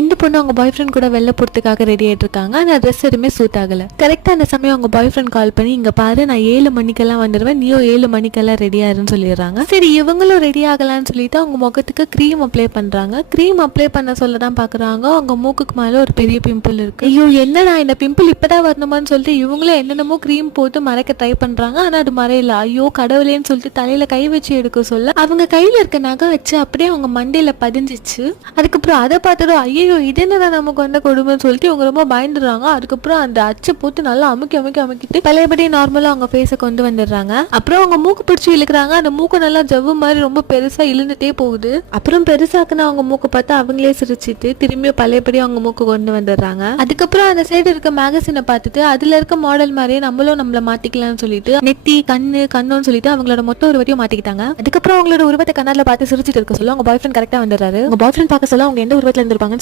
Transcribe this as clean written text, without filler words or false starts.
இந்த பொண்ணு அவங்க பாய் ஃப்ரெண்ட் கூட வெளில போறதுக்காக ரெடி ஆயிட்டு இருக்காங்க. அந்த ட்ரெஸ் எதுவுமே சூட் ஆகல. கரெக்டா அந்த சமயம் அவங்க பாய் ஃப்ரெண்ட் கால் பண்ணி, இங்க பாரு நான் 7 மணிக்கெல்லாம் வந்துடுவேன், நீயும் 7 மணிக்கெல்லாம் ரெடி ஆயிருன்னு சொல்லிடுறாங்க. சரி இவங்களும் ரெடி ஆகலான்னு சொல்லிட்டு அவங்க முகத்துக்கு க்ரீம் அப்ளை பண்றாங்க. க்ரீம் அப்ளை பண்ண சொல்லதான் பாக்குறாங்க. அவங்க மூக்குக்கு மேல ஒரு பெரிய பிம்பிள் இருக்கு. ஐயோ என்னடா இந்த பிம்பிள் இப்பதான் வரணுமான்னு சொல்லிட்டு இவங்களும் என்னென்னமோ க்ரீம் போட்டு மறைக்க ட்ரை பண்றாங்க. ஆனா அது மறையல. ஐயோ கடவுளேன்னு சொல்லிட்டு தலையில கை வச்சு எடுக்க சொல்ல அவங்க கையில இருக்க நகை வச்சு அப்படியே அவங்க மண்டையில பதிஞ்சிச்சு. அதுக்கப்புறம் அதை பார்த்ததும் ஐயோ இது என்னடா நமக்கு வந்த கொடுமைன்னு சொல்லிட்டு இவங்க ரொம்ப பயந்துடுறாங்க. அதுக்கப்புறம் அந்த அச்சை போட்டு நல்லா அமுக்கிட்டு பழையபடி நார்மலா அவங்க ஃபேஸை கொண்டு வந்துடுறாங்க. அப்புறம் அவங்க மூக்கு பிடிச்சி இழுக்கிறாங்க. அந்த மூக்கு நல்லா ஜவ்வு மாதிரி ரொம்ப பெருசா இழுந்துட்டே போகுது. அப்புறம் பெருசாக்குன அவங்க மூக்கு பார்த்து அவங்களே சிரிச்சிட்டு திரும்பியும் பழையபடி அவங்க மூக்கு கொண்டு வந்துடுறாங்க. அதுக்கப்புறம் அந்த சைடு இருக்க மேகசினை பார்த்துட்டு அதுல இருக்க மாடல் மாதிரியே நம்மள மாத்திக்கலாம்னு சொல்லிட்டு நெத்தி கண்ணுன்னு சொல்லிட்டு அவங்களோட மொத்த உருவத்தையும் மாத்திக்கிட்டாங்க. அதுக்கப்புறம் அவங்களோட உருவத்தை கண்ணால பார்த்து சிரிச்சிட்டு இருக்க சொல்ல அவங்க பாய் ஃப்ரெண்ட் கரெக்டா வந்துடுறாரு. உங்க பாய் ஃப்ரெண்ட் பார்க்க சொல்ல அவங்க எந்த உருவத்துல இருந்திருப்பாங்கன்னு